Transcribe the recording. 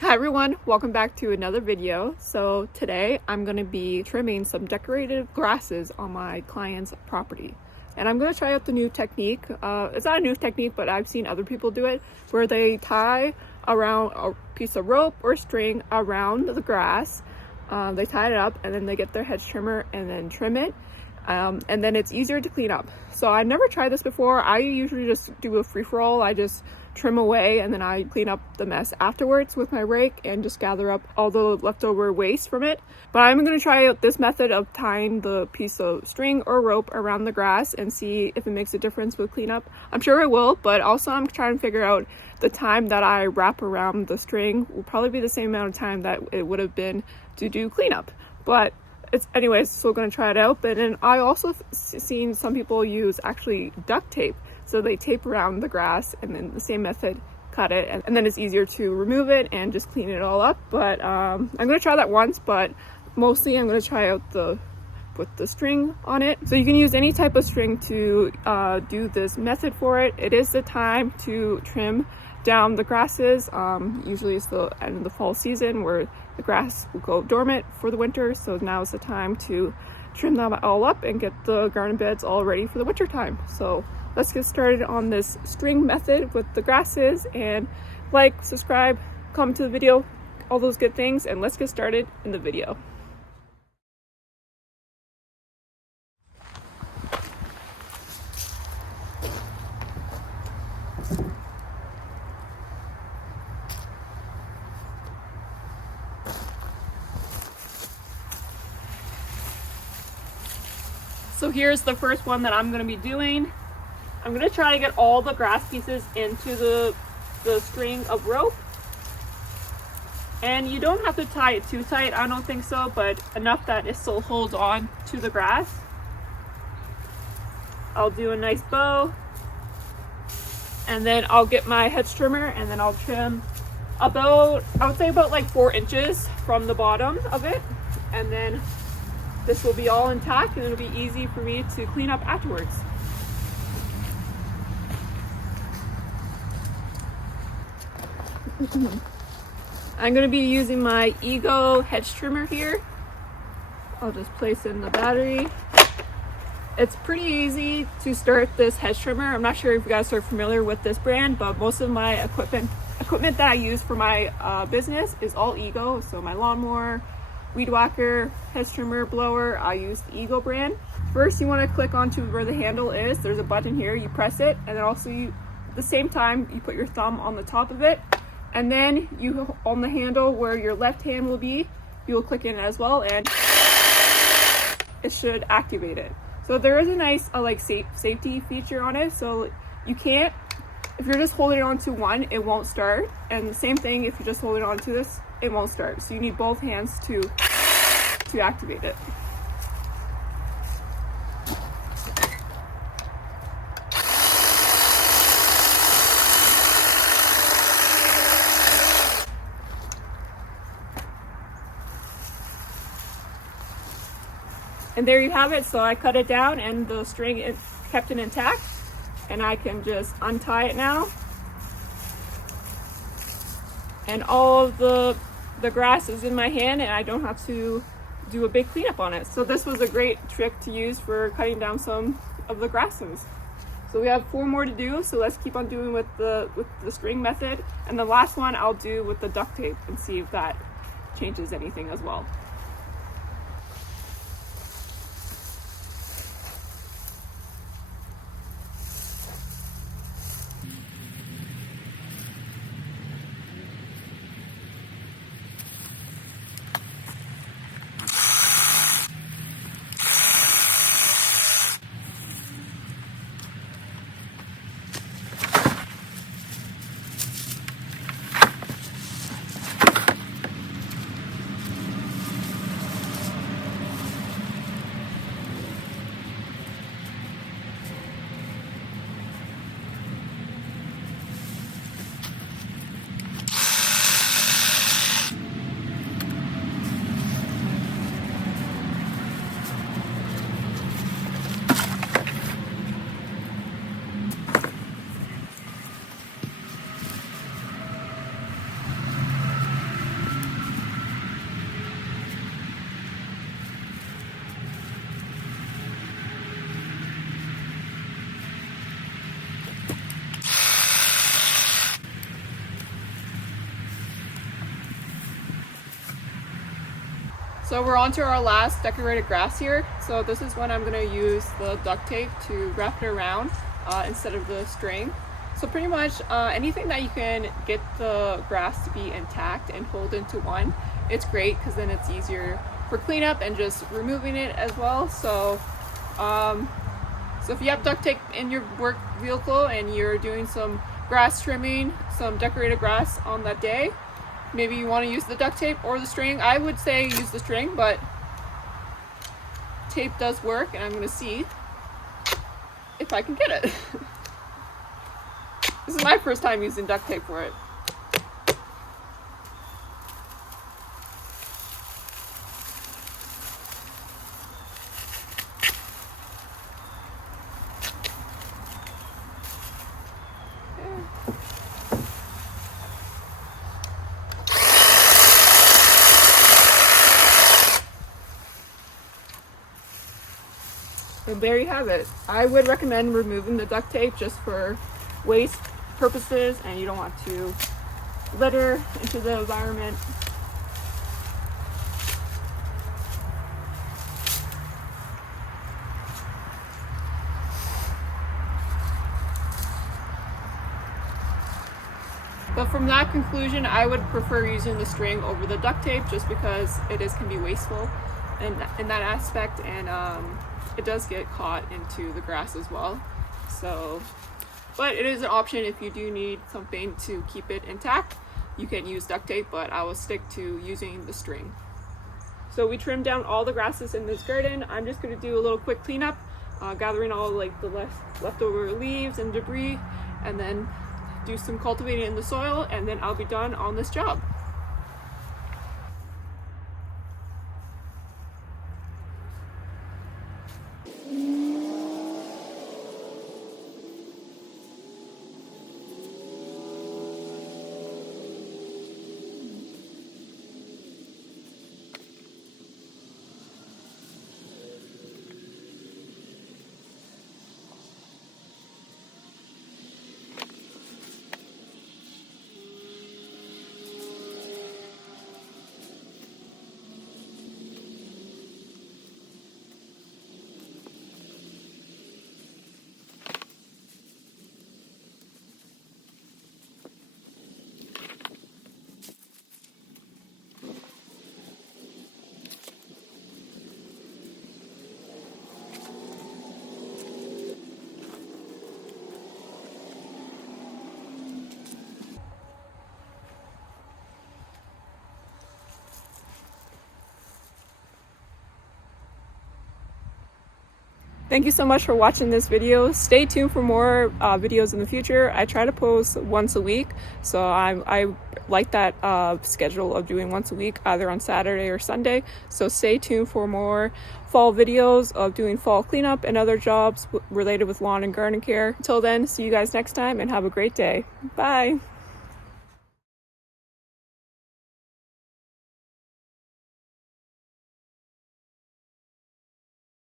Hi everyone, welcome back to another video. So today I'm going to be trimming some decorative grasses on my client's property. And I'm going to try out the new technique. It's not a new technique, but I've seen other people do it, where they tie around a piece of rope or string around the grass. They tie it up and then they get their hedge trimmer and then trim it. And then it's easier to clean up. So I never tried this before. I usually just do a free-for-all. I just trim away and then I clean up the mess afterwards with my rake and just gather up all the leftover waste from it. But I'm going to try out this method of tying the piece of string or rope around the grass and see if it makes a difference with cleanup. I'm sure it will, but also I'm trying to figure out the time that I wrap around the string will probably be the same amount of time that it would have been to do cleanup. But anyways, so we're going to try it out. But then I also seen some people use actually duct tape. So they tape around the grass and then the same method, cut it, and then it's easier to remove it and just clean it all up. But I'm going to try that once, but mostly I'm going to try out with the string on it. So you can use any type of string to do this method for it. It is the time to trim down the grasses. Usually it's the end of the fall season where the grass will go dormant for the winter. So now is the time to trim them all up and get the garden beds all ready for the winter time. So let's get started on this string method with the grasses, and like, subscribe, comment to the video, all those good things, and let's get started in the video. So here's the first one that I'm going to be doing. I'm going to try to get all the grass pieces into the string of rope. And you don't have to tie it too tight, I don't think so, but enough that it still holds on to the grass. I'll do a nice bow. And then I'll get my hedge trimmer and then I'll trim about, I would say about like 4 inches from the bottom of it. And then this will be all intact and it'll be easy for me to clean up afterwards. I'm going to be using my Ego hedge trimmer here. I'll just place in the battery. It's pretty easy to start this hedge trimmer. I'm not sure if you guys are familiar with this brand, but most of my equipment that I use for my business is all Ego. So my lawnmower, weed whacker, hedge trimmer, blower, I use the Ego brand. First, you want to click onto where the handle is. There's a button here, you press it, and then also at the same time you put your thumb on the top of it, and then you on the handle where your left hand will be, you will click in as well, and it should activate it. So there is a nice like safety feature on it, so you can't, if you're just holding on to one, it won't start, and the same thing if you're just holding on to this, it won't start. So you need both hands to activate it. And there you have it. So I cut it down and the string kept it intact, and I can just untie it now. And all of the grass is in my hand and I don't have to do a big cleanup on it. So this was a great trick to use for cutting down some of the grasses. So we have 4 more to do, so let's keep on doing with the string method. And the last one I'll do with the duct tape and see if that changes anything as well. So we're on to our last decorated grass here. So this is when I'm gonna use the duct tape to wrap it around instead of the string. So pretty much anything that you can get the grass to be intact and hold into one, it's great because then it's easier for cleanup and just removing it as well. So if you have duct tape in your work vehicle and you're doing some grass trimming, some decorated grass on that day, maybe you want to use the duct tape or the string. I would say use the string, but tape does work, and I'm going to see if I can get it. This is my first time using duct tape for it. And there you have it. I would recommend removing the duct tape just for waste purposes, and you don't want to litter into the environment. But from that conclusion, I would prefer using the string over the duct tape just because can be wasteful in that aspect, and it does get caught into the grass as well. So, but it is an option if you do need something to keep it intact. You can use duct tape, but I will stick to using the string. So we trimmed down all the grasses in this garden. I'm just going to do a little quick cleanup, gathering all like the leftover leaves and debris, and then do some cultivating in the soil, and then I'll be done on this job. Thank you so much for watching this video. Stay tuned for more videos in the future. I try to post once a week, so I like that schedule of doing once a week, either on Saturday or Sunday. So stay tuned for more fall videos of doing fall cleanup and other jobs related with lawn and garden care. Until then, see you guys next time and have a great day. Bye!